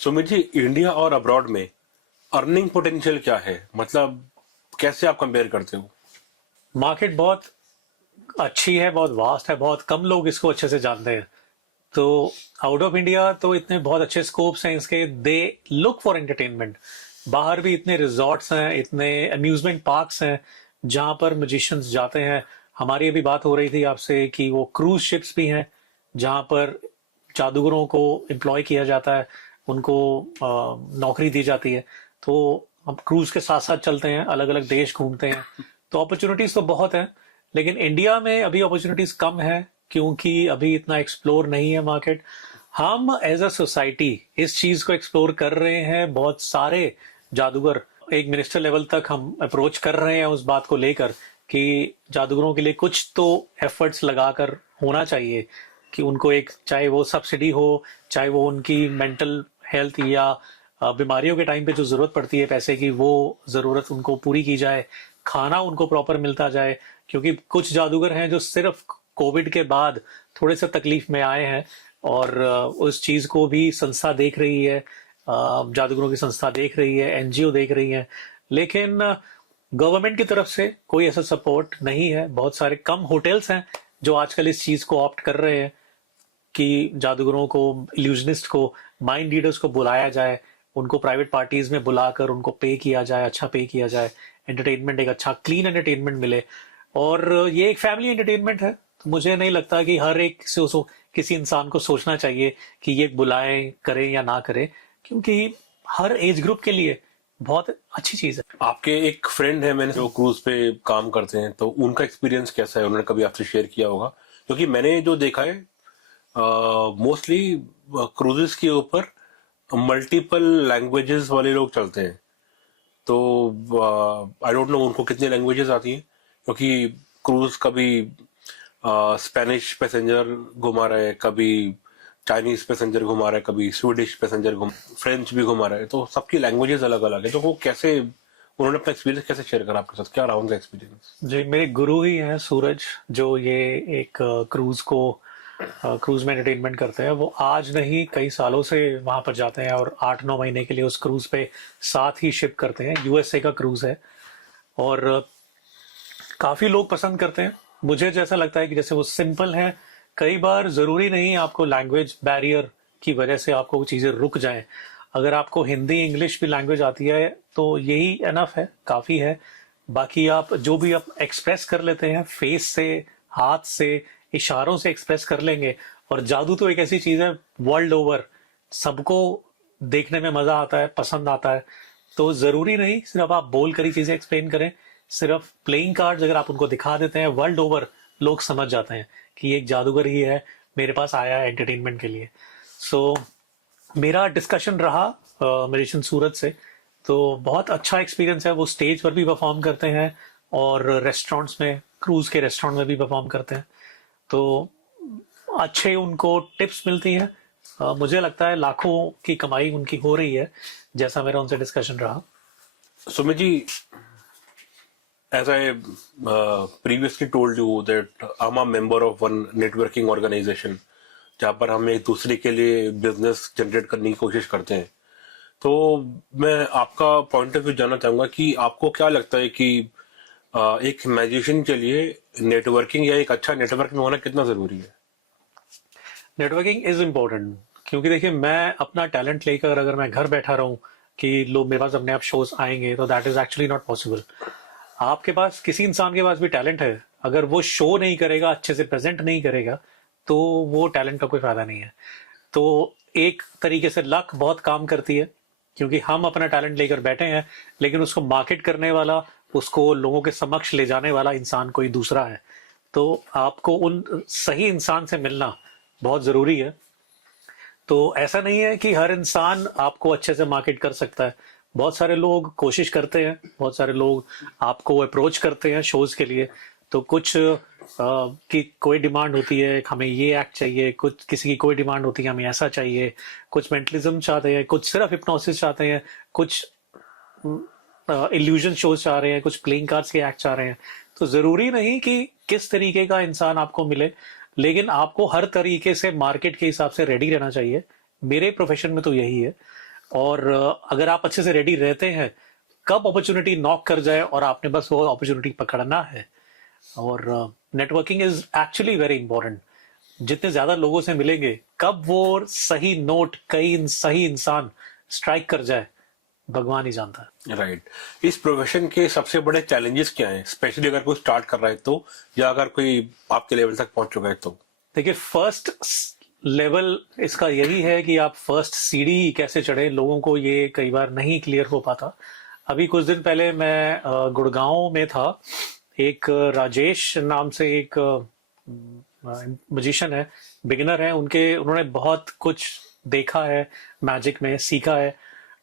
Sumit ji, India और abroad में earning potential क्या है? मतलब कैसे आप कंपेयर करते हो? मार्केट बहुत अच्छी है, बहुत वास्ट है, बहुत कम लोग इसको अच्छे से जानते हैं। तो आउट ऑफ इंडिया तो इतने बहुत अच्छे स्कोप्स हैं इसके, दे लुक फॉर एंटरटेनमेंट। बाहर भी इतने रिजॉर्ट्स हैं, इतने अम्यूजमेंट पार्क्स हैं जहां पर म्यूजिशियंस जाते हैं। हमारी अभी बात हो रही थी आपसे कि वो क्रूज शिप्स भी हैं जहां पर जादूगरों को एम्प्लॉय किया जाता है, उनको नौकरी दी जाती है। तो हम क्रूज के साथ साथ चलते हैं, अलग अलग देश घूमते हैं। तो अपॉर्चुनिटीज तो बहुत है, लेकिन इंडिया में अभी अपॉर्चुनिटीज कम है क्योंकि अभी इतना एक्सप्लोर नहीं है मार्केट। हम एज अ सोसाइटी इस चीज को एक्सप्लोर कर रहे हैं। बहुत सारे जादूगर, एक मिनिस्टर लेवल तक हम अप्रोच कर रहे हैं उस बात को लेकर कि जादूगरों के लिए कुछ तो एफर्ट्स लगाकर होना चाहिए कि उनको एक, चाहे वो सब्सिडी हो, चाहे वो उनकी मेंटल हेल्थ या बीमारियों के टाइम पे जो जरूरत पड़ती है पैसे की, वो जरूरत उनको पूरी की जाए, खाना उनको प्रॉपर मिलता जाए। क्योंकि कुछ जादूगर हैं जो सिर्फ कोविड के बाद थोड़े से तकलीफ में आए हैं और उस चीज को भी संस्था देख रही है, जादूगरों की संस्था देख रही है, एनजीओ देख रही है, लेकिन गवर्नमेंट की तरफ से कोई ऐसा सपोर्ट नहीं है। बहुत सारे कम होटल्स हैं जो आजकल इस चीज को ऑप्ट कर रहे हैं कि जादूगरों को, इल्यूजनिस्ट को, माइंड रीडर्स को बुलाया जाए, उनको प्राइवेट पार्टीज में बुलाकर उनको पे किया जाए, अच्छा पे किया जाए, एंटरटेनमेंट, एक अच्छा क्लीन एंटरटेनमेंट मिले। और ये एक फैमिली एंटरटेनमेंट है। तो मुझे नहीं लगता कि हर एक किसी इंसान को सोचना चाहिए कि ये बुलाएं, करें या ना करें, क्योंकि हर एज ग्रुप के लिए बहुत अच्छी चीज है। आपके एक फ्रेंड है, मैंने जो क्रूज पे काम करते हैं, तो उनका एक्सपीरियंस कैसा है? उन्होंने कभी आपसे शेयर किया होगा? क्योंकि मैंने जो देखा है, मोस्टली क्रूजेस के ऊपर मल्टीपल लैंग्वेजेस वाले लोग चलते हैं। तो आई डोंट नो उनको कितनी लैंग्वेजेस आती हैं, क्योंकि क्रूज कभी स्पेनिश पैसेंजर घुमा रहे हैं, कभी चाइनीज पैसेंजर घुमा रहा है, कभी स्वीडिश पैसेंजर फ्रेंच भी घुमा रहा है। तो सबकी लैंग्वेजेस अलग अलग है। तो वो कैसे, उन्होंने अपना एक्सपीरियंस कैसे शेयर करा आपके साथ? क्या रहा उनका एक्सपीरियंस? जी, मेरे गुरु ही हैं सूरज, जो ये एक क्रूज में एंटरटेनमेंट करते हैं। वो आज नहीं, कई सालों से वहां पर जाते हैं और 8-9 महीने के लिए उस क्रूज पे साथ ही शिप करते हैं। यूएसए का क्रूज है और काफी लोग पसंद करते हैं। मुझे जैसा लगता है कि जैसे वो सिंपल है, कई बार जरूरी नहीं आपको लैंग्वेज बैरियर की वजह से आपको चीजें रुक जाएं। अगर आपको हिंदी इंग्लिश भी लैंग्वेज आती है तो यही एनफ है, काफी है। बाकी आप जो भी आप एक्सप्रेस कर लेते हैं फेस से, हाथ से, इशारों से एक्सप्रेस कर लेंगे। और जादू तो एक ऐसी चीज है, वर्ल्ड ओवर सबको देखने में मजा आता है, पसंद आता है। तो जरूरी नहीं सिर्फ आप बोल कर ही चीजें एक्सप्लेन करें। सिर्फ प्लेइंग कार्ड्स अगर आप उनको दिखा देते हैं, वर्ल्ड ओवर लोग समझ जाते हैं कि ये एक जादूगर ही है, मेरे पास आया है एंटरटेनमेंट के लिए। सो मेरा डिस्कशन रहा मेजिशियन सूरज से, तो बहुत अच्छा एक्सपीरियंस है। वो स्टेज पर भी परफॉर्म करते हैं और रेस्टोरेंट्स में, क्रूज के रेस्टोरेंट में भी परफॉर्म करते हैं। तो अच्छे उनको टिप्स मिलती हैं। मुझे लगता है लाखों की कमाई उनकी हो रही है, जैसा मेरा उनसे डिस्कशन रहा। Sumit ji, as I previously told you that I'm a member of one networking organization, जहाँ पर हम एक दूसरे के लिए बिजनेस जनरेट करने की कोशिश करते हैं। तो मैं आपका पॉइंट ऑफ व्यू जानना चाहूंगा कि आपको क्या लगता है कि एक मैजिशियन के लिए नेटवर्किंग या एक अच्छा नेटवर्क में होना कितना जरूरी है? नेटवर्किंग इज इम्पोर्टेंट, क्योंकि देखिए मैं अपना टैलेंट लेकर अगर मैं घर बैठा रहूं कि लोग मेरे पास अपने आप शोज आएंगे, तो that is actually not possible. आपके पास, किसी इंसान के पास भी टैलेंट है, अगर वो शो नहीं करेगा, अच्छे से प्रेजेंट नहीं करेगा, तो वो टैलेंट का कोई फायदा नहीं है। तो एक तरीके से लक बहुत काम करती है, क्योंकि हम अपना टैलेंट लेकर बैठे हैं, लेकिन उसको मार्केट करने वाला, उसको लोगों के समक्ष ले जाने वाला इंसान कोई दूसरा है। तो आपको उन सही इंसान से मिलना बहुत जरूरी है। तो ऐसा नहीं है कि हर इंसान आपको अच्छे से मार्केट कर सकता है। बहुत सारे लोग कोशिश करते हैं, बहुत सारे लोग आपको अप्रोच करते हैं शोज के लिए। तो कुछ की कोई डिमांड होती है, हमें ये एक्ट चाहिए, कुछ किसी की कोई डिमांड होती है, हमें ऐसा चाहिए, कुछ मेंटलिज्म चाहते हैं, कुछ सिर्फ हिप्नोसिस चाहते हैं, कुछ इल्यूजन शोज चाह रहे हैं, कुछ प्लेइंग कार्ड्स के एक्ट चाह रहे हैं। तो जरूरी नहीं कि किस तरीके का इंसान आपको मिले, लेकिन आपको हर तरीके से मार्केट के हिसाब से रेडी रहना चाहिए। मेरे प्रोफेशन में तो यही है। और अगर आप अच्छे से रेडी रहते हैं, कब अपॉर्चुनिटी नॉक कर जाए और आपने बस वो अपॉर्चुनिटी पकड़ना है। और networking is actually very important. जितने ज्यादा लोगों से मिलेंगे, कब वो सही नोट, कई सही इंसान स्ट्राइक कर जाए, भगवान ही जानता है। राइट। इस प्रोफेशन के सबसे बड़े चैलेंजेस क्या हैं, स्पेशली अगर कोई स्टार्ट कर रहा है तो, या अगर कोई आपके लेवल तक पहुंच चुका है तो? देखिए, फर्स्ट लेवल इसका यही है कि आप फर्स्ट सीढ़ी कैसे चढ़े। लोगों को ये कई बार नहीं क्लियर हो पाता। अभी कुछ दिन पहले मैं गुड़गांव में था। एक राजेश नाम से एक मजिशियन है, बिगिनर है। उन्होंने बहुत कुछ देखा है, मैजिक में सीखा है,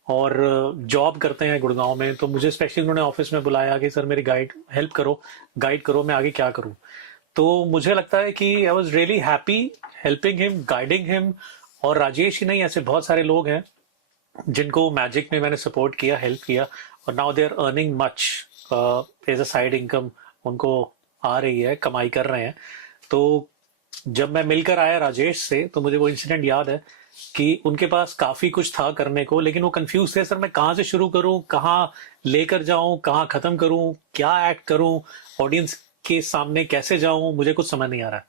और जॉब करते हैं गुड़गांव में। तो मुझे स्पेशली उन्होंने ऑफिस में बुलाया कि सर मेरी गाइड करो मैं आगे क्या करूं। तो मुझे लगता है कि I was really happy helping him, guiding him. और राजेश ही नहीं, ऐसे बहुत सारे लोग हैं जिनको मैजिक में मैंने सपोर्ट किया, हेल्प किया, और now they are earning much as a side income. उनको आ रही है, कमाई कर रहे हैं। तो जब मैं मिलकर आया राजेश से, तो मुझे वो इंसिडेंट याद है कि उनके पास काफी कुछ था करने को, लेकिन वो कंफ्यूज थे, सर मैं कहाँ से शुरू करूं, कहाँ लेकर जाऊं, कहाँ खत्म करूं, क्या एक्ट करूं, ऑडियंस के सामने कैसे जाऊं, मुझे कुछ समझ नहीं आ रहा है।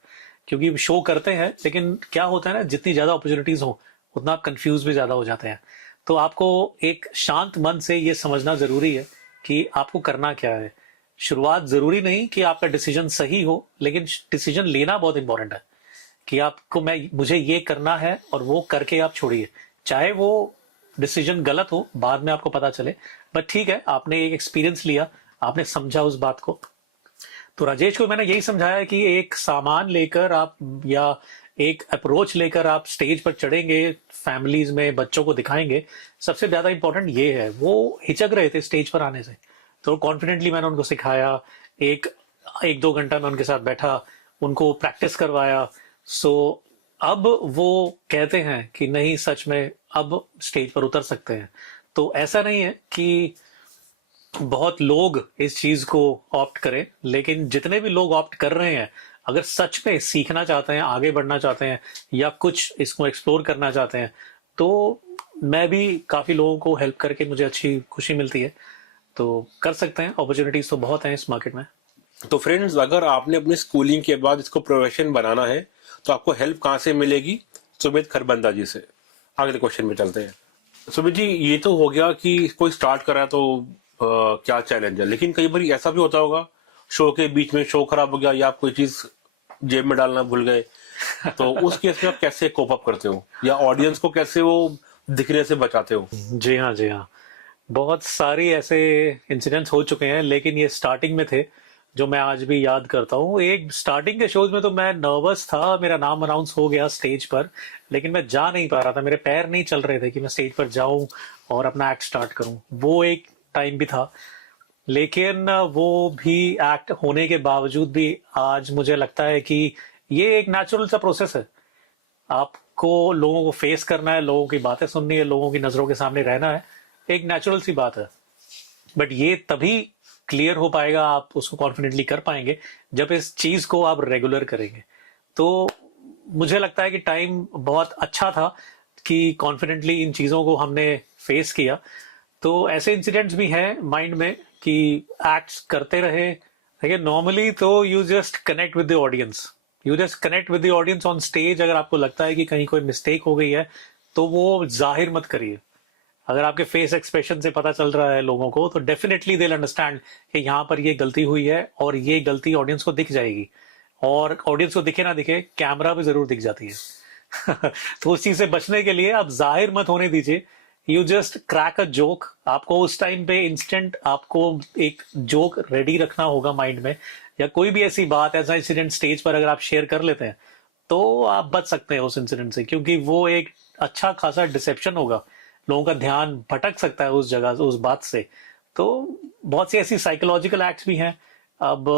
क्योंकि शो करते हैं, लेकिन क्या होता है ना, जितनी ज्यादा अपॉर्चुनिटीज हो उतना आप कंफ्यूज भी ज्यादा हो जाते हैं। तो आपको एक शांत मन से ये समझना जरूरी है कि आपको करना क्या है। शुरुआत जरूरी नहीं कि आपका डिसीजन सही हो, लेकिन डिसीजन लेना बहुत इंपॉर्टेंट है कि आपको मुझे ये करना है, और वो करके आप छोड़िए। चाहे वो डिसीजन गलत हो, बाद में आपको पता चले, बट ठीक है, आपने एक एक्सपीरियंस लिया, आपने समझा उस बात को। तो राजेश को मैंने यही समझाया कि एक सामान लेकर आप, या एक अप्रोच लेकर आप स्टेज पर चढ़ेंगे, फैमिलीज में बच्चों को दिखाएंगे, सबसे ज्यादा इंपॉर्टेंट ये है। वो हिचक रहे थे स्टेज पर आने से, तो कॉन्फिडेंटली मैंने उनको सिखाया। एक एक दो घंटा मैं उनके साथ बैठा, उनको प्रैक्टिस करवाया। सो अब वो कहते हैं कि नहीं, सच में अब स्टेज पर उतर सकते हैं। तो ऐसा नहीं है कि बहुत लोग इस चीज को ऑप्ट करें, लेकिन जितने भी लोग ऑप्ट कर रहे हैं, अगर सच में सीखना चाहते हैं, आगे बढ़ना चाहते हैं, या कुछ इसको एक्सप्लोर करना चाहते हैं, तो मैं भी काफी लोगों को हेल्प करके मुझे अच्छी खुशी मिलती है। तो कर सकते हैं, अपॉर्चुनिटीज तो बहुत हैं इस मार्केट में। तो फ्रेंड्स, अगर आपने अपनी स्कूलिंग के बाद इसको प्रोफेशन बनाना है तो आपको हेल्प कहाँ से मिलेगी? सुमित खरबंदा जी से। अगले क्वेश्चन में चलते हैं। सुमित जी, ये तो हो गया कि कोई स्टार्ट कर रहा है तो क्या चैलेंज है, लेकिन कई बार ऐसा भी होता होगा शो के बीच में शो खराब हो गया, या आप कोई चीज जेब में डालना भूल गए, तो उस केस में आप कैसे कोप अप करते हो, या ऑडियंस को कैसे वो दिखने से बचाते हो? जी हाँ, जी हाँ, बहुत सारी ऐसे इंसिडेंट्स हो चुके हैं, लेकिन ये स्टार्टिंग में थे जो मैं आज भी याद करता हूँ। एक स्टार्टिंग के शोज में तो मैं नर्वस था, मेरा नाम अनाउंस हो गया स्टेज पर, लेकिन मैं जा नहीं पा रहा था, मेरे पैर नहीं चल रहे थे कि मैं स्टेज पर जाऊं और अपना एक्ट स्टार्ट करूं। वो एक टाइम भी था, लेकिन वो भी एक्ट होने के बावजूद भी आज मुझे लगता है कि ये एक नेचुरल सा प्रोसेस है। आपको लोगों को फेस करना है, लोगों की बातें सुननी है, लोगों की नजरों के सामने रहना है, एक नेचुरल सी बात है। बट ये तभी क्लियर हो पाएगा, आप उसको कॉन्फिडेंटली कर पाएंगे, जब इस चीज को आप रेगुलर करेंगे। तो मुझे लगता है कि टाइम बहुत अच्छा था कि कॉन्फिडेंटली इन चीजों को हमने फेस किया। तो ऐसे इंसिडेंट्स भी हैं माइंड में कि एक्ट्स करते रहे। देखिए, नॉर्मली तो you just connect with the audience, you just connect with the audience on stage. अगर आपको लगता है कि कहीं कोई मिस्टेक हो गई है, तो वो जाहिर मत करिए। अगर आपके फेस एक्सप्रेशन से पता चल रहा है लोगों को, तो डेफिनेटली दे अंडरस्टैंड कि यहाँ पर ये गलती हुई है, और ये गलती ऑडियंस को दिख जाएगी। और ऑडियंस को दिखे ना दिखे, कैमरा भी जरूर दिख जाती है। तो उस चीज से बचने के लिए आप जाहिर मत होने दीजिए। You just crack a joke. आपको उस टाइम पे इंस्टेंट आपको एक जोक रेडी रखना होगा माइंड में, या कोई भी ऐसी बात, ऐसा इंसिडेंट स्टेज पर अगर आप शेयर कर लेते हैं, तो आप बच सकते हैं उस इंसिडेंट से, क्योंकि वो एक अच्छा खासा डिसेप्शन होगा। लोगों का ध्यान भटक सकता है उस जगह, उस बात से। तो बहुत सी ऐसी साइकोलॉजिकल एक्ट्स भी हैं। अब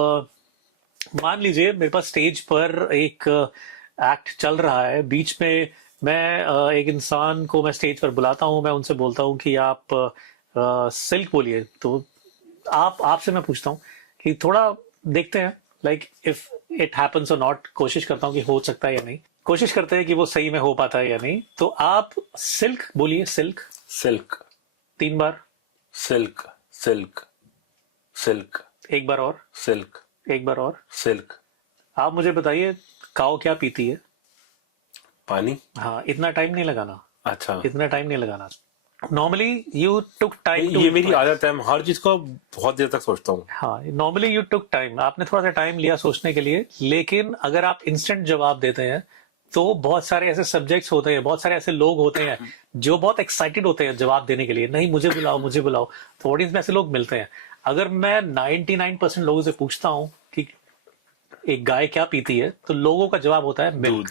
मान लीजिए मेरे पास स्टेज पर एक एक्ट चल रहा है, बीच में मैं एक इंसान को मैं स्टेज पर बुलाता हूँ, मैं उनसे बोलता हूँ कि आप सिल्क बोलिए। तो आपसे मैं पूछता हूँ कि थोड़ा देखते हैं, लाइक इफ इट हैपन्स और नॉट। कोशिश करता हूँ कि हो सकता है या नहीं, कोशिश करते हैं कि वो सही में हो पाता है या नहीं। तो आप सिल्क बोलिए, सिल्क। सिल्क, 3 बार, सिल्क, सिल्क, सिल्क, एक बार और, सिल्क, एक बार और। सिल्क। आप मुझे बताइए काऊ क्या पीती है? पानी। हाँ, इतना टाइम नहीं लगाना, अच्छा, इतना टाइम नहीं लगाना। Normally you took time to, ये मेरी आदत है, मैं हर चीज को बहुत देर तक सोचता हूँ। हाँ, नॉर्मली यू टुक टाइम, आपने थोड़ा सा टाइम लिया सोचने के लिए, लेकिन अगर आप इंस्टेंट जवाब देते हैं तो बहुत सारे ऐसे सब्जेक्ट्स होते हैं, बहुत सारे ऐसे लोग होते हैं जो बहुत एक्साइटेड होते हैं जवाब देने के लिए, नहीं मुझे बुलाओ मुझे बुलाओ, तो ऑडियंस में ऐसे लोग मिलते हैं। अगर मैं 99% लोगों से पूछता हूँ कि एक गाय क्या पीती है, तो लोगों का जवाब होता है मिल्क। दूध।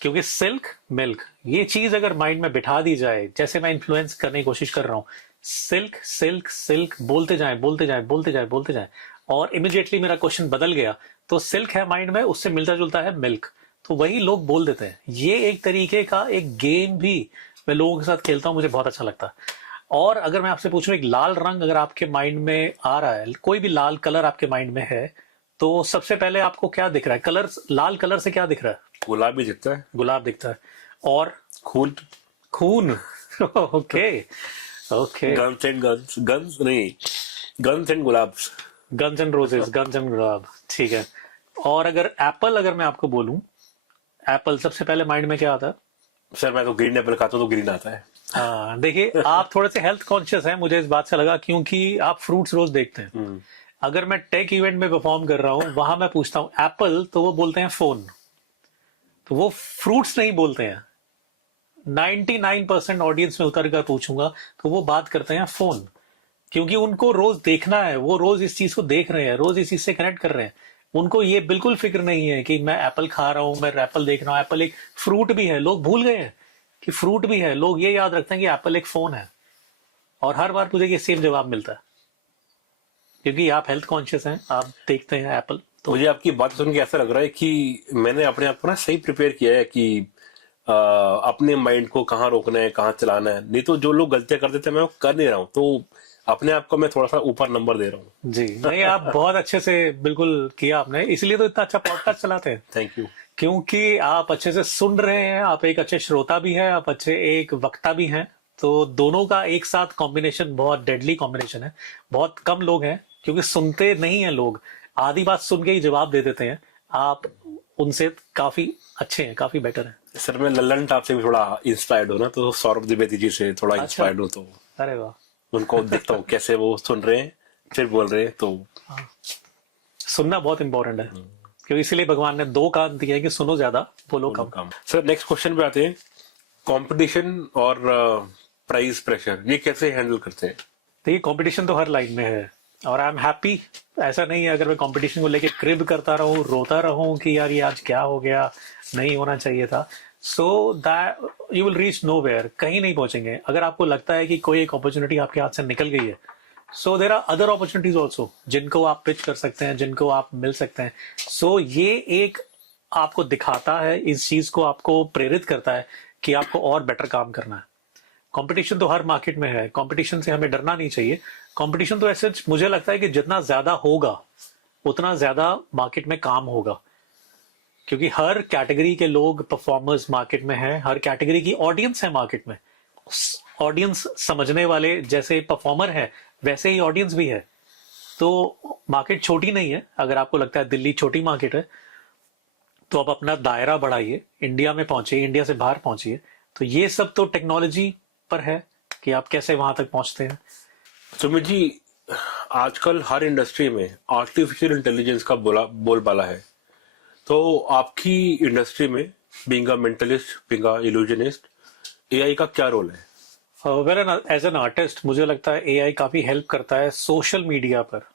क्योंकि सिल्क, मिल्क, ये चीज अगर माइंड में बिठा दी जाए, जैसे मैं इन्फ्लुएंस करने की कोशिश कर रहा हूँ, सिल्क सिल्क सिल्क बोलते जाएं बोलते जाएं बोलते जाएं बोलते जाएं, और इमिडिएटली मेरा क्वेश्चन बदल गया, तो सिल्क है माइंड में, उससे मिलता जुलता है मिल्क, तो वही लोग बोल देते हैं। ये एक तरीके का एक गेम भी मैं लोगों के साथ खेलता हूँ, मुझे बहुत अच्छा लगता है। और अगर मैं आपसे पूछूं, एक लाल रंग अगर आपके माइंड में आ रहा है, कोई भी लाल कलर आपके माइंड में है, तो सबसे पहले आपको क्या दिख रहा है? कलर, लाल कलर से क्या दिख रहा है? गुलाबी दिखता है। गुलाब दिखता है। और खून। खून। Okay, okay. Guns and guns, guns नहीं, गन्स एंड गुलाब्स। Guns and roses, guns and गुलाब, ठीक है। और अगर एप्पल, अगर मैं आपको बोलूं, एप्पल सबसे पहले माइंड में क्या आता है? सर मैं तो ग्रीन एप्पल खाता हूँ तो ग्रीन आता है। हाँ, देखिए आप थोड़े से हेल्थ कॉन्शियस हैं, मुझे इस बात से लगा, क्योंकि आप फ्रूट्स रोज देखते हैं। अगर मैं टेक इवेंट में परफॉर्म कर रहा हूं, वहां मैं पूछता हूं एप्पल, तो वो बोलते हैं फोन, तो वो फ्रूट्स नहीं बोलते हैं। 99% ऑडियंस में उतर कर पूछूंगा तो वो बात करते हैं फोन, क्योंकि उनको रोज देखना है, वो रोज इस चीज को देख रहे हैं, रोज इस चीज से कनेक्ट कर रहे हैं। उनको ये बिल्कुल फिक्र नहीं है कि मैं एप्पल खा रहा हूं, मैं एप्पल देख रहा हूं, एप्पल एक फ्रूट भी है। लोग भूल गए हैं कि फ्रूट भी है, लोग ये याद रखते हैं कि एप्पल एक फोन है। और हर बार मुझे ये सेम जवाब मिलता है, क्योंकि आप हेल्थ कॉन्शियस हैं, आप देखते हैं एप्पल। तो मुझे आपकी बात सुन के ऐसा लग रहा है कि मैंने अपने आप को ना सही प्रिपेयर किया है कि अपने माइंड को कहाँ रोकना है, कहाँ चलाना है। नहीं तो जो लोग गलतियां कर देते हैं मैं वो कर नहीं रहा हूँ, तो अपने आप को मैं थोड़ा सा ऊपर नंबर दे रहा हूँ। जी नहीं, आप बहुत अच्छे से बिल्कुल किया आपने, इसलिए तो इतना अच्छा पॉडकास्ट चलाते हैं। Thank you. क्योंकि आप अच्छे से सुन रहे हैं, आप एक अच्छे श्रोता भी हैं, आप अच्छे एक वक्ता भी हैं, तो दोनों का एक साथ कॉम्बिनेशन बहुत डेडली कॉम्बिनेशन है। बहुत कम लोग हैं, क्योंकि सुनते नहीं हैं लोग, आधी बात सुन के ही जवाब दे देते हैं। आप उनसे काफी अच्छे हैं, काफी बेटर हैं। सर मैं लल्लन टॉप से भी थोड़ा इंस्पायर्ड हूँ ना, तो सौरभ द्विवेदी जी से थोड़ा इंस्पायर्ड हूँ, तो अरे वाह, उनको देखता हूँ कैसे वो सुन रहे हैं फिर बोल रहे हैं, तो सुनना बहुत इंपॉर्टेंट है, क्योंकि इसीलिए भगवान ने 2 कान दिए हैं कि सुनो ज्यादा, बोलो कम। काम। सर नेक्स्ट क्वेश्चन पे आते हैं, कंपटीशन और प्राइस प्रेशर, ये कैसे हैंडल करते हैं? देखिए कंपटीशन तो हर लाइन में है, और आई एम हैप्पी। ऐसा नहीं है अगर मैं कंपटीशन को लेके क्रिब करता रहूं, रोता रहूं कि यार ये आज क्या हो गया, नहीं होना चाहिए था, so that you will reach nowhere, कहीं नहीं पहुंचेंगे। अगर आपको लगता है कि कोई एक अपॉर्चुनिटी आपके हाथ से निकल गई है, so there are other opportunities also जिनको आप पिच कर सकते हैं, जिनको आप मिल सकते हैं। सो ये एक आपको दिखाता है, इस चीज को आपको प्रेरित करता है कि आपको और बेटर काम करना है। कंपटीशन तो हर मार्केट में है, कंपटीशन से हमें डरना नहीं चाहिए। कंपटीशन तो ऐसे मुझे लगता है कि जितना ज्यादा होगा उतना ज्यादा मार्केट में काम होगा, क्योंकि हर कैटेगरी के लोग परफॉर्मर्स मार्केट में हैं, हर कैटेगरी की ऑडियंस है मार्केट में। ऑडियंस समझने वाले जैसे परफॉर्मर है, वैसे ही ऑडियंस भी है। तो मार्केट छोटी नहीं है। अगर आपको लगता है दिल्ली छोटी मार्केट है, तो आप अपना दायरा बढ़ाइए, इंडिया में पहुंचिए, इंडिया से बाहर पहुंचिए। तो ये सब तो टेक्नोलॉजी पर है कि आप कैसे वहां तक पहुंचते हैं। सुमित जी, आजकल हर इंडस्ट्री में आर्टिफिशियल इंटेलिजेंस का बोलबाला है, तो आपकी इंडस्ट्री में being a mentalist, being a illusionist, AI का क्या रोल है? वेल, एज एन आर्टिस्ट मुझे लगता है एआई काफी हेल्प करता है सोशल मीडिया पर,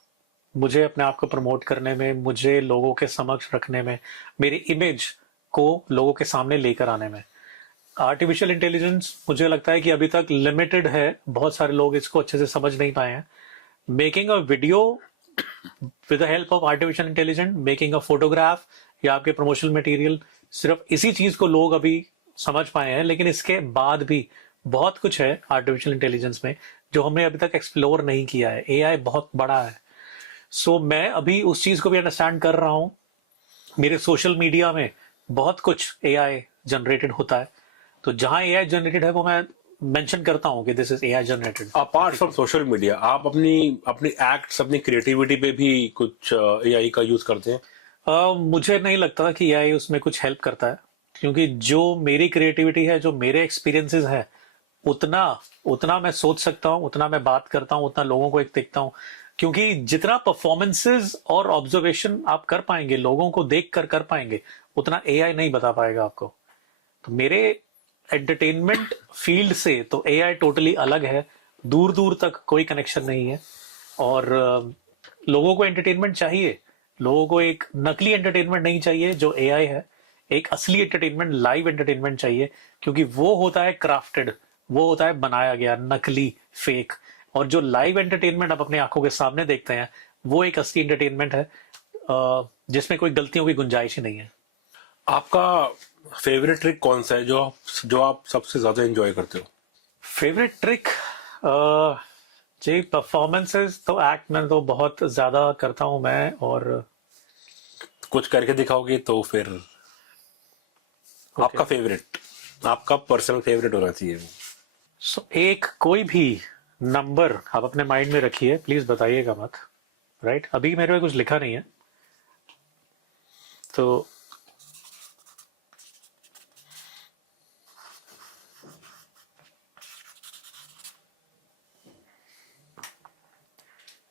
मुझे अपने आप को प्रमोट करने में, मुझे लोगों के समक्ष रखने में, मेरी इमेज को लोगों के सामने लेकर आने में। आर्टिफिशियल इंटेलिजेंस मुझे लगता है कि अभी तक लिमिटेड है, बहुत सारे लोग इसको अच्छे से समझ नहीं पाए हैं। Making a video with the help of artificial intelligence, making a photograph या आपके प्रमोशनल मटेरियल, सिर्फ इसी चीज को लोग अभी समझ पाए हैं। लेकिन इसके बाद भी बहुत कुछ है आर्टिफिशियल इंटेलिजेंस में जो हमने अभी तक एक्सप्लोर नहीं किया है। एआई बहुत बड़ा है। सो मैं अभी उस चीज को भी अंडरस्टैंड कर रहा हूं। मेरे सोशल मीडिया में बहुत कुछ एआई जनरेटेड होता है, तो जहां एआई जनरेटेड है वो मैं मेंशन करता हूँ कि this is AI generated. Apart from social media, आप अपनी अपनी एक्ट्स, अपनी क्रिएटिविटी पे भी कुछ एआई का यूज करते हैं? मुझे नहीं लगता कि एआई उसमें कुछ हेल्प करता है, क्योंकि जो मेरी क्रिएटिविटी है, जो मेरे एक्सपीरियंसेस है, उतना उतना मैं सोच सकता हूँ, उतना मैं बात करता हूँ, उतना लोगों को एक देखता हूँ। क्योंकि जितना परफॉर्मेंसेस और ऑब्जर्वेशन आप कर पाएंगे, लोगों को देख कर पाएंगे, उतना एआई नहीं बता पाएगा आपको। तो मेरे एंटरटेनमेंट फील्ड से तो एआई टोटली अलग है, दूर दूर तक कोई कनेक्शन नहीं है। और लोगों को एंटरटेनमेंट चाहिए, लोगों को एक नकली एंटरटेनमेंट नहीं चाहिए जो एआई है, एक असली एंटरटेनमेंट, लाइव एंटरटेनमेंट चाहिए, क्योंकि वो होता है क्राफ्टेड, वो होता है बनाया गया, नकली, फेक। और जो लाइव एंटरटेनमेंट आप अपने आंखों के सामने देखते हैं, वो एक असली एंटरटेनमेंट है, जिसमें कोई गलतियों की गुंजाइश ही नहीं है। आपका फेवरेट ट्रिक कौन सा है जो आप सबसे ज्यादा एंजॉय करते हो? फेवरेट ट्रिक जी, परफॉर्मेंसेस तो एक्ट में तो बहुत ज्यादा करता हूं मैं। और कुछ करके दिखाओगे तो फिर आपका फेवरेट, आपका पर्सनल फेवरेट होना चाहिए। एक कोई भी नंबर आप अपने माइंड में रखिए, प्लीज बताइएगा मत, राइट? अभी मेरे में कुछ लिखा नहीं है, तो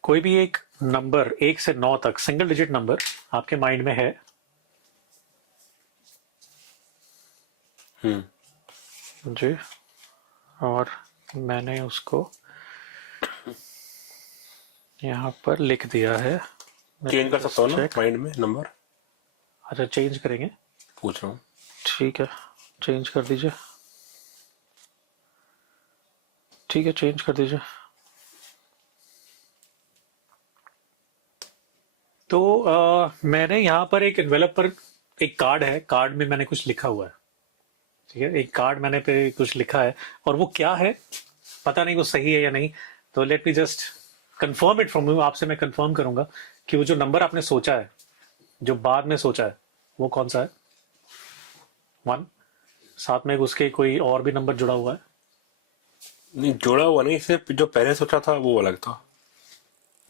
कोई भी एक नंबर 1 से 9 तक, सिंगल डिजिट नंबर आपके माइंड में है। जी, और मैंने उसको यहाँ पर लिख दिया है। चेंज कर सकता हूँ ना माइंड में नंबर? अच्छा, चेंज करेंगे? पूछ रहा हूँ। ठीक है, चेंज कर दीजिए। ठीक है, चेंज कर दीजिए। तो मैंने यहाँ पर एक एनवेलप पर एक कार्ड है, कार्ड में मैंने कुछ लिखा हुआ है। ठीक है, एक कार्ड मैंने पे कुछ लिखा है, और वो क्या है पता नहीं वो सही है या नहीं। तो let me just confirm it from you, आपसे मैं कंफर्म करूंगा कि वो जो नंबर आपने सोचा है, जो बाद में सोचा है, वो कौन सा है। 1, साथ में उसके कोई और भी नंबर जुड़ा हुआ है? नहीं, जुड़ा हुआ नहीं, सिर्फ जो पहले सोचा था वो अलग था,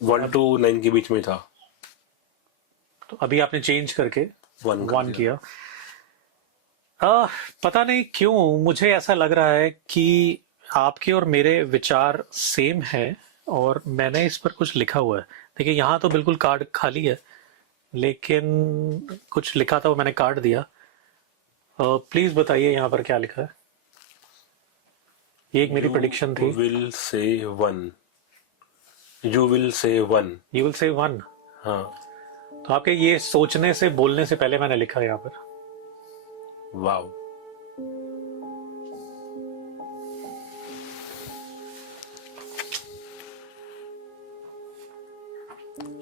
1 to 9 के बीच में था। तो अभी आपने चेंज करके 1 दिया। किया। पता नहीं क्यों मुझे ऐसा लग रहा है कि आपके और मेरे विचार सेम है, और मैंने इस पर कुछ लिखा हुआ है। देखिए, यहाँ तो बिल्कुल कार्ड खाली है, लेकिन कुछ लिखा था वो मैंने काट दिया। प्लीज बताइए यहाँ पर क्या लिखा है। ये एक मेरी प्रेडिक्शन थी। Will say 1, you will say 1। You will say 1। हाँ। तो आपके ये सोचने से, बोलने से पहले मैंने लिखा है यहाँ पर। वाओ।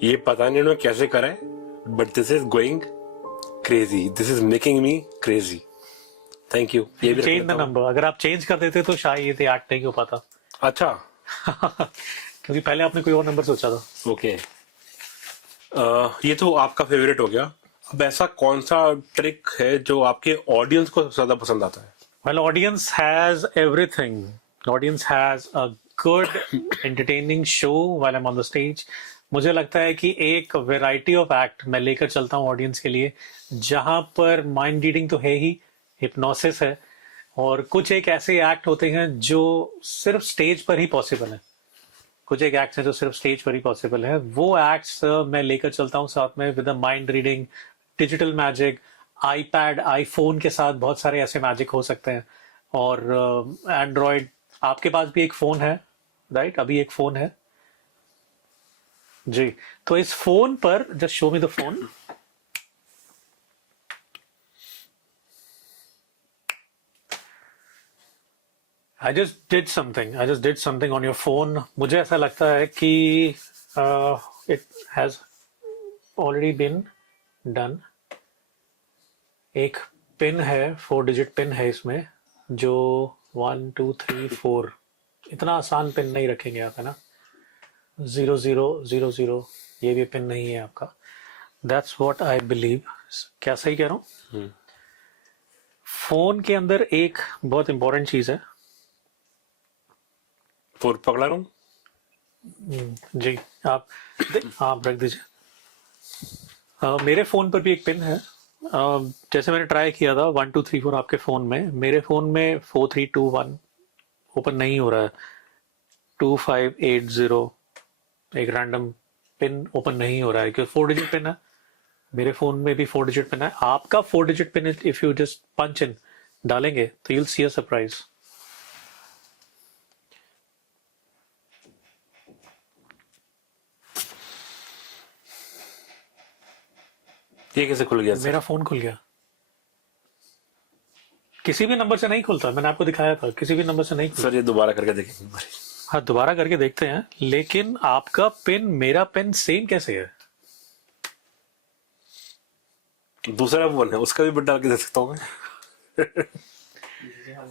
ये पता नहीं उन्होंने कैसे करा है, but this is going crazy, this is making me crazy. Thank you. ये भी चेंज द नंबर, अगर आप चेंज कर देते तो शायद ये एक्ट नहीं हो पाता। अच्छा। क्योंकि पहले आपने कोई और नंबर सोचा था। ओके। ये तो आपका फेवरेट हो गया। अब ऐसा कौन सा ट्रिक है जो आपके ऑडियंस को सबसे ज्यादा पसंद आता है? Well, audience has everything. Audience has a good entertaining show while I'm on the stage. मुझे लगता है कि एक वैरायटी ऑफ एक्ट मैं लेकर चलता हूँ ऑडियंस के लिए, जहां पर माइंड रीडिंग तो है ही, हिप्नोसिस है, और कुछ एक ऐसे एक्ट होते हैं जो सिर्फ स्टेज पर ही पॉसिबल है। कुछ एक एक्ट्स हैं जो सिर्फ स्टेज पर ही पॉसिबल है। वो एक्ट्स मैं लेकर चलता हूँ साथ में, with mind reading, digital magic, iPad, iPhone के साथ बहुत सारे ऐसे मैजिक हो सकते हैं। और एंड्रॉयड, आपके पास भी एक फोन है, राइट? अभी एक फोन है जी। तो इस फोन पर, just show me the phone. I just did something on your phone. मुझे ऐसा लगता है कि it has already been done. एक पिन है, 4 डिजिट पिन है इसमें, जो 1 2 3 4, इतना आसान पिन नहीं रखेंगे आप, है ना? 0 0 0 0, ये भी पिन नहीं है आपका। That's what I believe. क्या सही कह रहा हूँ? फोन के अंदर एक बहुत इंपॉर्टेंट चीज है, फोर पकड़ा रहा हूँ। जी, आप आप रख दीजिए। मेरे फोन पर भी एक पिन है। जैसे मैंने ट्राई किया था 1 2 3 4 आपके फोन में, मेरे फोन में 4321 ओपन नहीं हो रहा है। 2580 एक रैंडम पिन ओपन नहीं हो रहा है क्योंकि 4 डिजिट पिन है। मेरे फोन में भी 4 डिजिट पिन है। आपका 4 digit pin if you just punch in डालेंगे तो यूल सी अ सरप्राइज। ये कैसे खुल गया सर? मेरा फोन खुल गया। किसी भी नंबर से नहीं खुलता, मैंने आपको दिखाया था, किसी भी नंबर से नहीं खुलता। सर ये दोबारा करके देखेंगे एक बार। हाँ, दोबारा करके देखते हैं। लेकिन आपका पिन मेरा पिन सेम कैसे है? दूसरा फोन है, उसका भी बिट डाल के दे सकता हूँ मैं।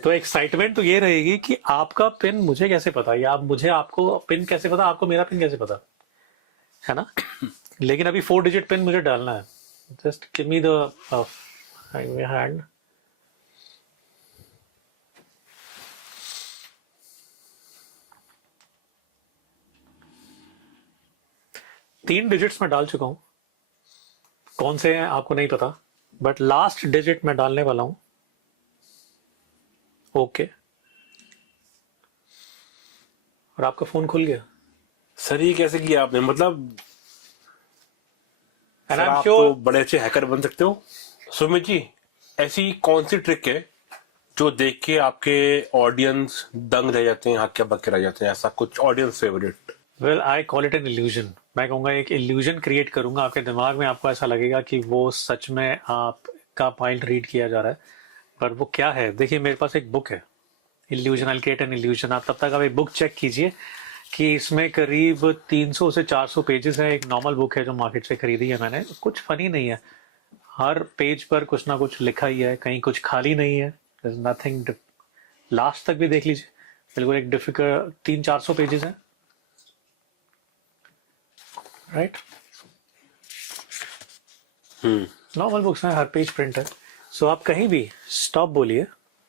तो एक्साइटमेंट तो ये रहेगी कि आपका पिन मुझे कैसे पता, या आप मुझे आपको पिन कैसे पता, आपको मेरा पिन कैसे पता, है ना? लेकिन अभी 4 डिजिट पिन मुझे डालना है। Just give me the hand. तीन डिजिट्स में डाल चुका हूं। कौन से हैं आपको नहीं पता, बट लास्ट डिजिट में डालने वाला हूं। ओके, और आपका फोन खुल गया। सर ये कैसे किया आपने? मतलब एंड सर आई एम आप श्योर तो बड़े अच्छे हैकर बन सकते हो। सुमित जी, ऐसी कौन सी ट्रिक है जो देख के आपके ऑडियंस दंग रह जाते हैं, हक्के बक्के रह जाते हैं? ऐसा कुछ audience favourite? Well, I call it an illusion. मैं कहूंगा एक इल्यूजन क्रिएट करूंगा आपके दिमाग में। आपको ऐसा लगेगा कि वो सच में आपका माइंड रीड किया जा रहा है, पर वो क्या है? देखिए, मेरे पास एक बुक है, illusion, I create an illusion. आप तब तक आप एक बुक चेक कीजिए कि इसमें करीब 300 से 400 पेजेस है। एक नॉर्मल बुक है जो मार्केट से खरीदी है मैंने। कुछ फनी नहीं है, हर पेज पर कुछ ना कुछ लिखा ही है, कहीं कुछ खाली नहीं है। नथिंग। लास्ट तक भी देख लीजिए, बिल्कुल एक डिफिकल्ट 300-400 पेजेस है, राइट? नॉर्मल बुक्स हैं, हर पेज प्रिंट है। सो आप कहीं भी स्टॉप बोलिए,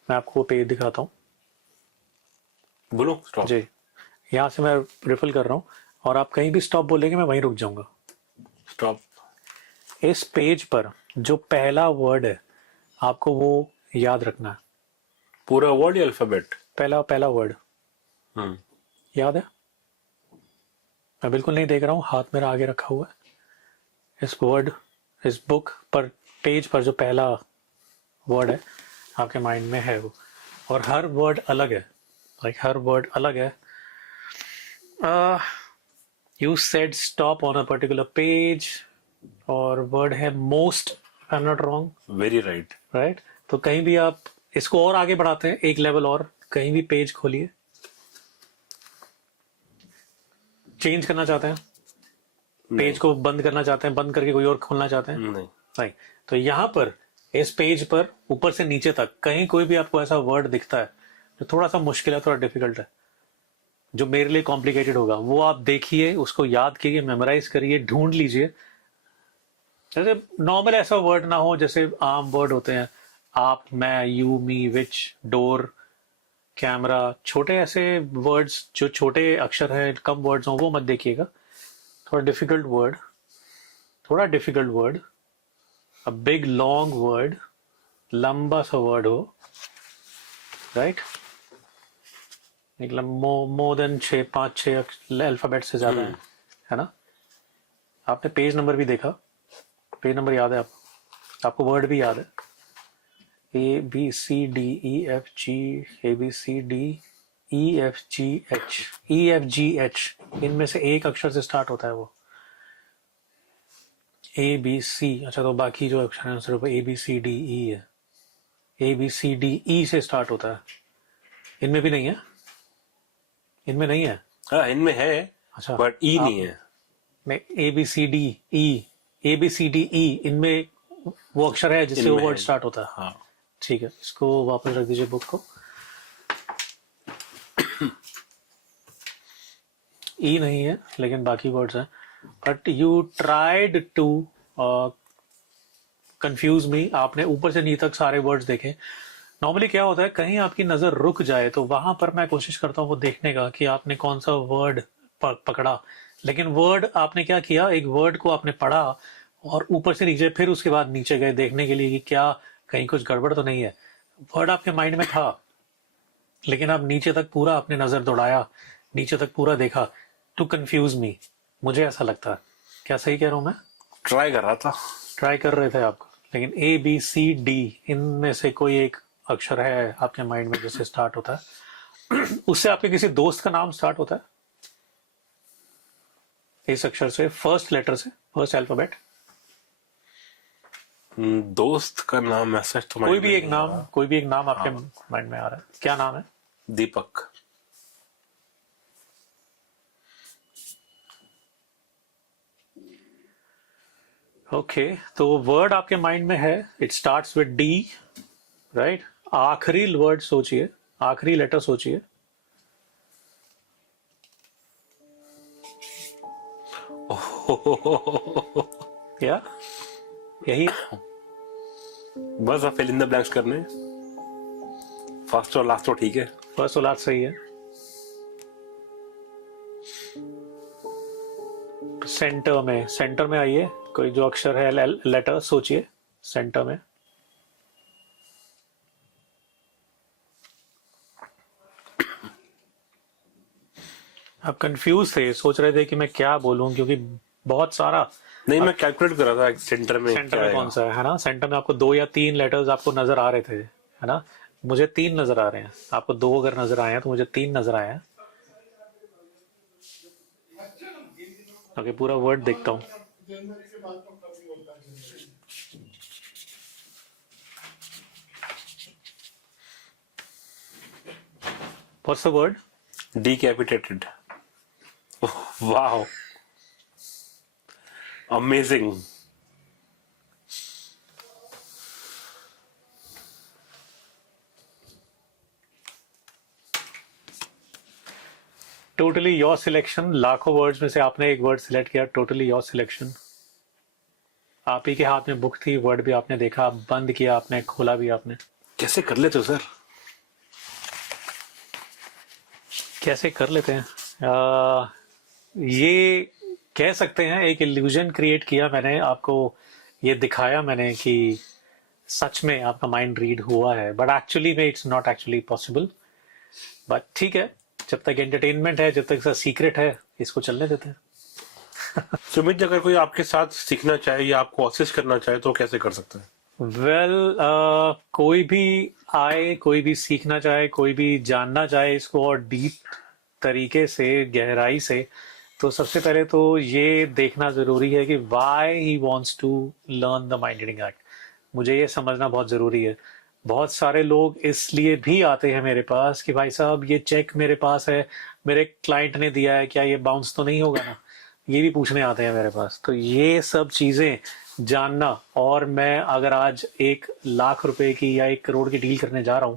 मैं आपको वो पेज दिखाता हूँ। बोलो स्टॉप। जी, यहाँ से मैं रिफिल कर रहा हूँ, और आप कहीं भी स्टॉप बोलेंगे मैं वहीं रुक जाऊंगा। स्टॉप। इस पेज पर जो पहला वर्ड है आपको वो याद रखना है। पूरा वर्ड या अल्फाबेट? पहला वर्ड याद है? मैं बिल्कुल नहीं देख रहा हूँ, हाथ मेरा आगे रखा हुआ है। इस बुक पर, पेज पर जो पहला वर्ड है आपके माइंड में है वो, और हर वर्ड अलग है, लाइक हर वर्ड अलग है। You said stop on a particular page, और वर्ड है most, I am not wrong. Very right. Right? तो कहीं भी आप इसको और आगे बढ़ाते हैं एक लेवल और, कहीं भी पेज खोलिए। चेंज करना चाहते हैं, पेज को बंद करना चाहते हैं, बंद करके कोई और खोलना चाहते हैं? नहीं। तो यहाँ पर इस पेज पर ऊपर से नीचे तक कहीं कोई भी आपको ऐसा वर्ड दिखता है जो थोड़ा सा मुश्किल है, थोड़ा डिफिकल्ट है, जो मेरे लिए कॉम्प्लिकेटेड होगा, वो आप देखिए, उसको याद कीजिए, मेमोराइज करिए, ढूंढ लीजिए। जैसे नॉर्मल ऐसा वर्ड ना हो जैसे आम वर्ड होते हैं, आप, मैं, you, me, which, door, camera, छोटे ऐसे वर्ड्स जो छोटे अक्षर हैं, कम वर्ड्स हो, वो मत देखिएगा। थोड़ा difficult word, a big long word, लंबा सा वर्ड हो, राइट? मतलब मोर देन 5-6 अल्फाबेट से ज्यादा है ना? आपने पेज नंबर भी देखा, पेज नंबर याद है आपको वर्ड भी याद है, ABCDEFG, EFGH, इनमें से एक अक्षर से स्टार्ट होता है वो, ABC। अच्छा, तो बाकी जो अक्षर है सिर्फ ABCDE है, ABCDE से स्टार्ट होता है। इनमें भी नहीं है? इनमें नहीं है? हाँ इनमें है, अच्छा, बट ई नहीं है। नहीं, ABCDE, इनमें वो अक्षर है जिससे वो इनमें वर्ड है। स्टार्ट होता है। हाँ ठीक है, इसको वापस रख दीजिए बुक को। ई नहीं है, लेकिन बाकी वर्ड्स हैं। But you tried to confuse me. आपने ऊपर से नीचे तक सारे वर्ड्स देखे, नॉर्मली क्या होता है, कहीं आपकी नजर रुक जाए तो वहां पर मैं कोशिश करता हूँ वो देखने का कि आपने कौन सा वर्ड पकड़ा। लेकिन वर्ड आपने क्या किया, एक वर्ड को आपने पढ़ा और ऊपर से नीचे, फिर उसके बाद नीचे गए देखने के लिए कि क्या कहीं कुछ गड़बड़ तो नहीं है। वर्ड आपके माइंड में था, लेकिन आप नीचे तक पूरा अपने नजर दौड़ाया, नीचे तक पूरा देखा, टू कंफ्यूज मी। मुझे ऐसा लगता है। क्या सही कह रहा हूं मैं? ट्राई कर रहा था। ट्राई कर रहे थे आपको, लेकिन ए बी सी डी इनमें से कोई एक अक्षर है आपके माइंड में जिससे स्टार्ट होता है? उससे आपके किसी दोस्त का नाम स्टार्ट होता है इस अक्षर से, फर्स्ट लेटर से, फर्स्ट अल्फाबेट? दोस्त का नाम ऐसा तो कोई mind भी में एक नहीं नाम, आ रहा। कोई भी एक नाम आपके माइंड में आ रहा है, क्या नाम है? दीपक। ओके, तो वर्ड आपके माइंड में है, it starts with D, right? आखिरी वर्ड सोचिए, आखिरी लेटर सोचिए। या यही? बस अब फिल इन द ब्लैंक्स करने, फर्स्ट और लास्ट तो ठीक है। फर्स्ट और लास्ट सही है। सेंटर में आइए, कोई जो अक्षर है, लेटर सोचिए सेंटर में। आप कंफ्यूज थे, सोच रहे थे कि मैं क्या बोलूं, क्योंकि बहुत सारा। नहीं, मैं कैलकुलेट कर रहा था सेंटर में सेंटर क्या में कौन सा है ना? सेंटर में आपको 2 या 3 लेटर्स आपको नजर आ रहे थे, है ना? मुझे 3 नजर आ रहे हैं, आपको 2 अगर नजर आए हैं तो मुझे 3 नजर आए हैं। ओके, पूरा वर्ड देखता हूँ। What's the word? Decapitated. Wow. Amazing. Totally your selection. लाखों वर्ड्स में से आपने एक वर्ड सिलेक्ट किया, टोटली योर सिलेक्शन। आप ही के हाथ में बुक थी, वर्ड भी आपने देखा, बंद किया आपने, खोला भी आपने। कैसे कर लेते हो सर? कैसे कर लेते हैं? ये कह सकते हैं एक इल्यूजन क्रिएट किया मैंने, आपको ये दिखाया मैंने कि सच में आपका माइंड रीड हुआ है, बट एक्चुअली में it's not actually possible. But ठीक है, जब तक एंटरटेनमेंट है, जब तक इसका सीक्रेट है, इसको चलने देते हैं। सुमित, अगर कोई आपके साथ सीखना चाहे या आपको असिस्ट करना चाहे तो कैसे कर सकता है? वेल, कोई भी आए, कोई भी सीखना चाहे, कोई भी जानना चाहे इसको और डीप तरीके से, गहराई से, तो सबसे पहले तो ये देखना जरूरी है कि why he wants to learn the mind reading act. मुझे ये समझना बहुत जरूरी है। बहुत सारे लोग इसलिए भी आते हैं मेरे पास कि भाई साहब ये चेक मेरे पास है, मेरे क्लाइंट ने दिया है, क्या ये बाउंस तो नहीं होगा ना? ये भी पूछने आते हैं मेरे पास। तो ये सब चीजें जानना, और मैं अगर आज 1 लाख रुपए की या 1 करोड़ की डील करने जा रहा हूं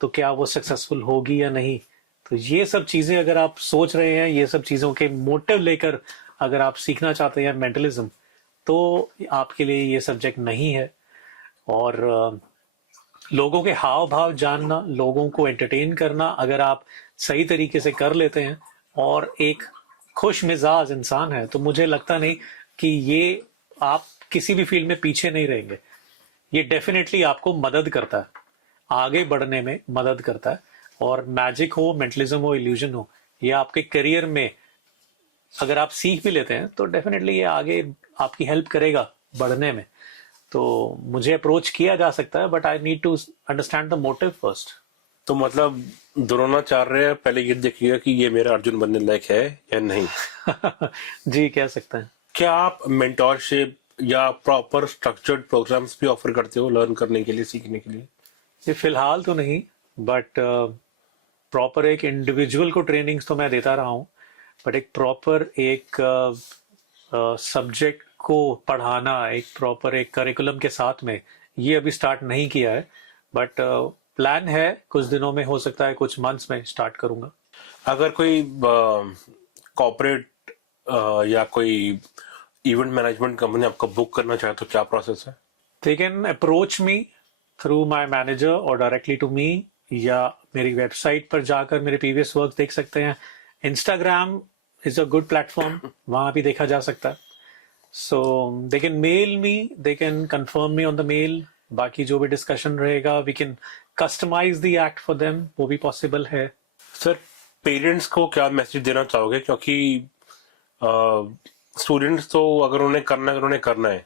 तो क्या वो सक्सेसफुल होगी या नहीं, तो ये सब चीजें अगर आप सोच रहे हैं, ये सब चीजों के मोटिव लेकर अगर आप सीखना चाहते हैं मेंटलिज्म, तो आपके लिए ये सब्जेक्ट नहीं है। और लोगों के हाव भाव जानना, लोगों को एंटरटेन करना, अगर आप सही तरीके से कर लेते हैं और एक खुश मिजाज इंसान है, तो मुझे लगता नहीं कि ये आप किसी भी फील्ड में पीछे नहीं रहेंगे। ये डेफिनेटली आपको मदद करता है, आगे बढ़ने में मदद करता है। और मैजिक हो, मेंटलिज्म हो, इल्यूजन हो, ये आपके करियर में अगर आप सीख भी लेते हैं तो डेफिनेटली ये आगे आपकी हेल्प करेगा बढ़ने में। तो मुझे अप्रोच किया जा सकता है, but I need to understand the motive first. तो मतलब द्रोणाचार्य पहले ये देखिएगा कि ये मेरा अर्जुन बनने लायक है या नहीं। जी, कह सकते हैं। क्या आप मेंटोरशिप या प्रॉपर स्ट्रक्चर्ड प्रोग्राम्स भी ऑफर करते हो लर्न करने के लिए, सीखने के लिए? ये फिलहाल तो नहीं, बट प्रॉपर एक इंडिविजुअल को ट्रेनिंग्स तो मैं देता रहा हूँ, बट एक प्रॉपर एक सब्जेक्ट को पढ़ाना, एक प्रॉपर एक करिकुलम के साथ में, ये अभी स्टार्ट नहीं किया है। बट प्लान है, कुछ दिनों में, हो सकता है कुछ मंथ्स में स्टार्ट करूंगा। अगर कोई कॉर्पोरेट या कोई इवेंट मैनेजमेंट कंपनी आपको बुक करना चाहे तो क्या प्रोसेस है? They can approach me through my manager और डायरेक्टली टू मी, या मेरी वेबसाइट पर जाकर मेरे प्रीवियस वर्क देख सकते हैं। Instagram is a good platform, वहां भी देखा जा सकता है। So they can mail me, they can confirm me on the mail. बाकी जो भी डिस्कशन रहेगा we can customise the act for them, वो भी पॉसिबल है। सर, पेरेंट्स को क्या मैसेज देना चाहोगे, क्योंकि स्टूडेंट्स तो अगर उन्हें करना है,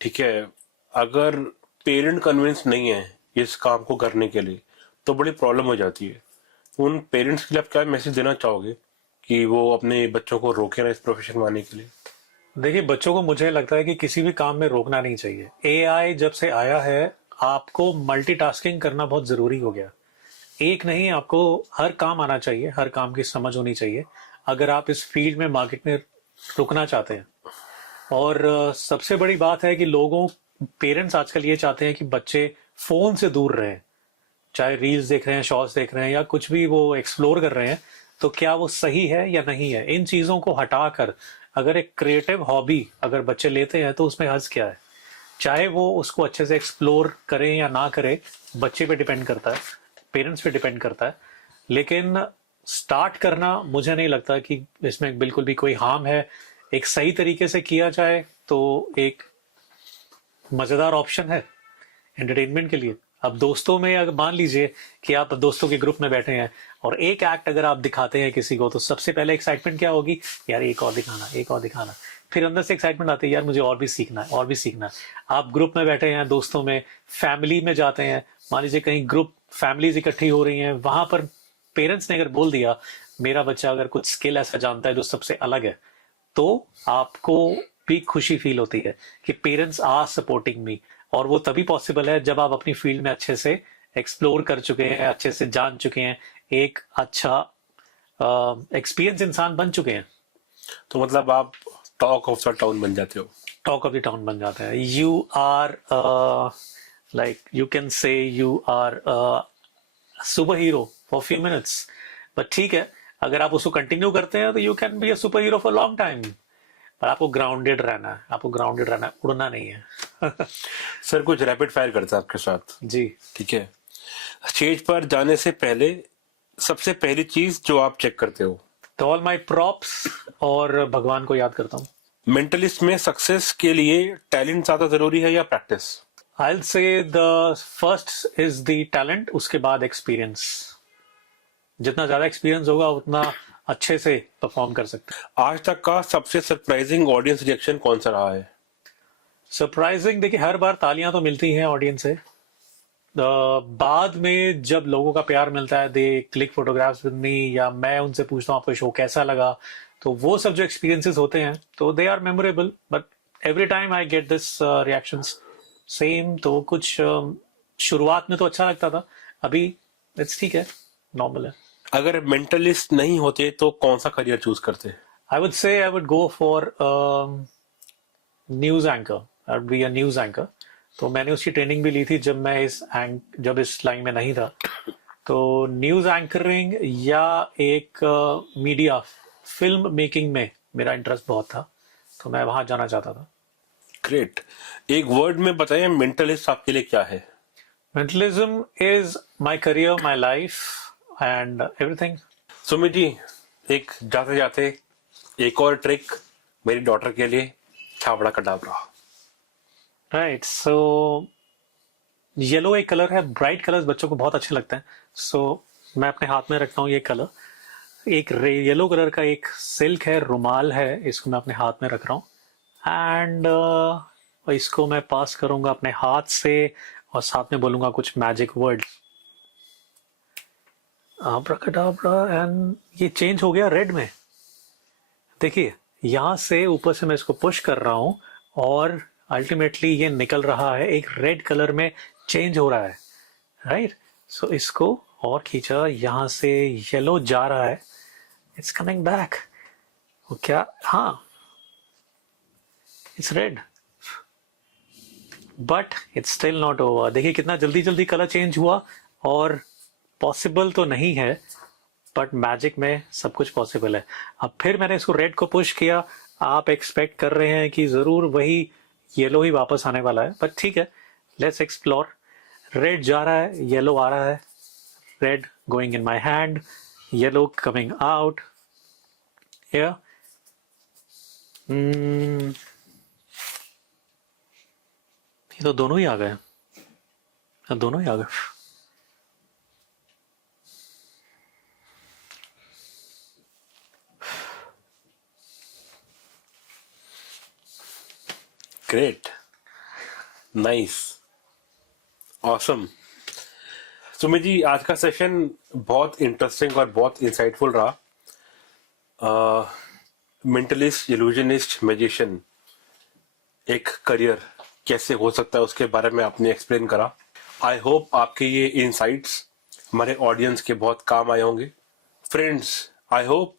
ठीक है, अगर पेरेंट कन्विंस नहीं है इस काम को करने के लिए तो बड़ी प्रॉब्लम हो जाती है। उन पेरेंट्स के लिए आप क्या मैसेज देना चाहोगे कि वो अपने बच्चों को रोके ना इस प्रोफेशन में आने के लिए? देखिए, बच्चों को मुझे लगता है कि किसी भी काम में रोकना नहीं चाहिए। एआई जब से आया है, आपको मल्टीटास्किंग करना बहुत जरूरी हो गया। एक नहीं, आपको हर काम आना चाहिए, हर काम की समझ होनी चाहिए अगर आप इस फील्ड में, मार्केट में रुकना चाहते हैं। और सबसे बड़ी बात है कि पेरेंट्स आजकल ये चाहते हैं कि बच्चे फोन से दूर रहें, चाहे रील्स देख रहे हैं, शॉर्ट्स देख रहे हैं, या कुछ भी वो एक्सप्लोर कर रहे हैं, तो क्या वो सही है या नहीं है। इन चीजों को हटाकर अगर एक क्रिएटिव हॉबी अगर बच्चे लेते हैं तो उसमें हर्ज क्या है। चाहे वो उसको अच्छे से एक्सप्लोर करें या ना करें, बच्चे पे डिपेंड करता है, पेरेंट्स पे डिपेंड करता है। लेकिन स्टार्ट करना, मुझे नहीं लगता कि इसमें बिल्कुल भी कोई हार्म है। एक सही तरीके से किया जाए तो एक मजेदार ऑप्शन है एंटरटेनमेंट के लिए। अब दोस्तों में अगर मान लीजिए कि आप दोस्तों के ग्रुप में बैठे हैं और एक एक्ट अगर आप दिखाते हैं किसी को, तो सबसे पहले एक्साइटमेंट क्या होगी, यार एक और दिखाना, एक और दिखाना। फिर अंदर से एक्साइटमेंट आती है, यार मुझे और भी सीखना है, और भी सीखना है। आप ग्रुप में बैठे हैं, दोस्तों में, फैमिली में जाते हैं, मान लीजिए कहीं ग्रुप फैमिलीज इकट्ठी हो रही हैं, वहां पर पेरेंट्स ने अगर बोल दिया मेरा बच्चा अगर कुछ स्किल ऐसा जानता है जो सबसे अलग है, तो आपको भी खुशी फील होती है कि पेरेंट्स आर सपोर्टिंग मी। और वो तभी पॉसिबल है जब आप अपनी फील्ड में अच्छे से एक्सप्लोर कर चुके हैं, अच्छे से जान चुके हैं, एक अच्छा एक्सपीरियंस इंसान बन चुके हैं। तो मतलब आप टॉक ऑफ द टाउन बन जाते हो। टॉक ऑफ द टाउन बन जाता है। You are like, you can say you are superhero for few minutes, but ठीक है, अगर आप उसको कंटिन्यू करते हैं तो you can be a superhero for long time. पर आपको ग्राउंडेड रहना है, आपको ग्राउंडेड रहना है, उड़ना नहीं है। सर, कुछ रैपिड फायर करते हैं आपके साथ, जी। ठीक है। स्टेज पर जाने से पहले सबसे पहली चीज जो आप चेक करते हो? तो ऑल माई प्रॉप्स और भगवान को याद करता हूँ। मेंटलिस्ट में सक्सेस के लिए टैलेंट ज्यादा जरूरी है या practice? I will say the first is the talent, उसके बाद एक्सपीरियंस। जितना ज्यादा एक्सपीरियंस होगा उतना अच्छे से परफॉर्म कर सकते हैं। आज तक का सबसे सरप्राइजिंग ऑडियंस रिएक्शन कौन सा रहा है? सरप्राइजिंग, देखिए हर बार तालियां तो मिलती हैं ऑडियंस से, बाद में जब लोगों का प्यार मिलता है, दे क्लिक फोटोग्राफ्स विद मी, या मैं उनसे पूछता हूँ आपको शो कैसा लगा, तो वो सब जो एक्सपीरियंसेस होते हैं तो they are memorable. But every time I get this reactions same. तो कुछ शुरुआत में तो अच्छा लगता था, अभी इट्स ठीक है, नॉर्मल है। अगर मेंटलिस्ट नहीं होते तो कौन सा करियर चूज करते? I would say I would go for news anchor. I would be a news anchor. तो मैंने उसकी ट्रेनिंग भी ली थी जब इस लाइन में नहीं था। तो न्यूज एंकरिंग या एक मीडिया फिल्म मेकिंग में मेरा इंटरेस्ट बहुत था, तो मैं वहां जाना चाहता था। ग्रेट। एक वर्ड में बताएं, मेंटलिस्ट आपके लिए क्या है? Mentalism is my career, my life and everything. Sumit ji, एक जाते जाते एक और ट्रिक मेरी डॉटर के लिए, छाबड़ा कडाबड़ा। राइट, सो येलो एक कलर है, ब्राइट कलर्स बच्चों को बहुत अच्छे लगते हैं। सो मैं अपने हाथ में रखता हूँ ये कलर, एक येलो कलर का एक सिल्क है, रुमाल है, इसको मैं अपने हाथ में रख रहा हूँ एंड इसको मैं पास करूंगा अपने हाथ से और साथ में बोलूंगा कुछ मैजिक वर्ड, आब्राकडाब्रा, एंड ये चेंज हो गया रेड में। देखिए, यहां से ऊपर से मैं इसको पुश कर रहा हूं और अल्टीमेटली ये निकल रहा है, एक रेड कलर में चेंज हो रहा है। राइट, सो इसको और खींचा, यहां से येलो जा रहा है, इट्स कमिंग बैक। वो क्या, हाँ, it's red, but it's still not over. देखिए कितना जल्दी जल्दी कलर चेंज हुआ, और पॉसिबल तो नहीं है बट मैजिक में सब कुछ पॉसिबल है। अब फिर मैंने इसको रेड को पुश किया, आप एक्सपेक्ट कर रहे हैं कि जरूर वही येलो ही वापस आने वाला है, बट ठीक है, लेट्स एक्सप्लोर। रेड जा रहा है, येलो आ रहा है, red going in my hand, yellow coming out here. ये तो दोनों ही आ गए, दोनों ही आ गए। Great, nice, awesome. Sumit ji, आज का सेशन बहुत इंटरेस्टिंग और बहुत इंसाइटफुल रहा। मेंटलिस्ट, इल्यूजनिस्ट, मैजिशियन एक करियर कैसे हो सकता है उसके बारे में आपने एक्सप्लेन करा। आई होप आपके ये इनसाइट्स हमारे ऑडियंस के बहुत काम आए होंगे। फ्रेंड्स, आई होप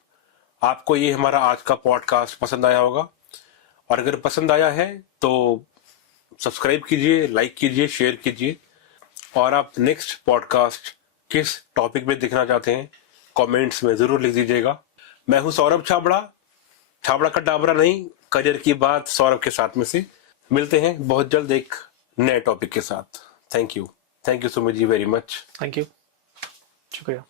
आपको ये हमारा आज का पॉडकास्ट पसंद आया होगा, और अगर पसंद आया है तो सब्सक्राइब कीजिए, लाइक कीजिए, शेयर कीजिए। और आप नेक्स्ट पॉडकास्ट किस टॉपिक में देखना चाहते हैं कमेंट्स में जरूर लिख दीजिएगा। मैं हूं सौरभ छाबड़ा, छाबड़ा का डाबरा नहीं, करियर की बात सौरभ के साथ में से। मिलते हैं बहुत जल्द एक नए टॉपिक के साथ। Thank you Sumit ji very much. Thank you, शुक्रिया।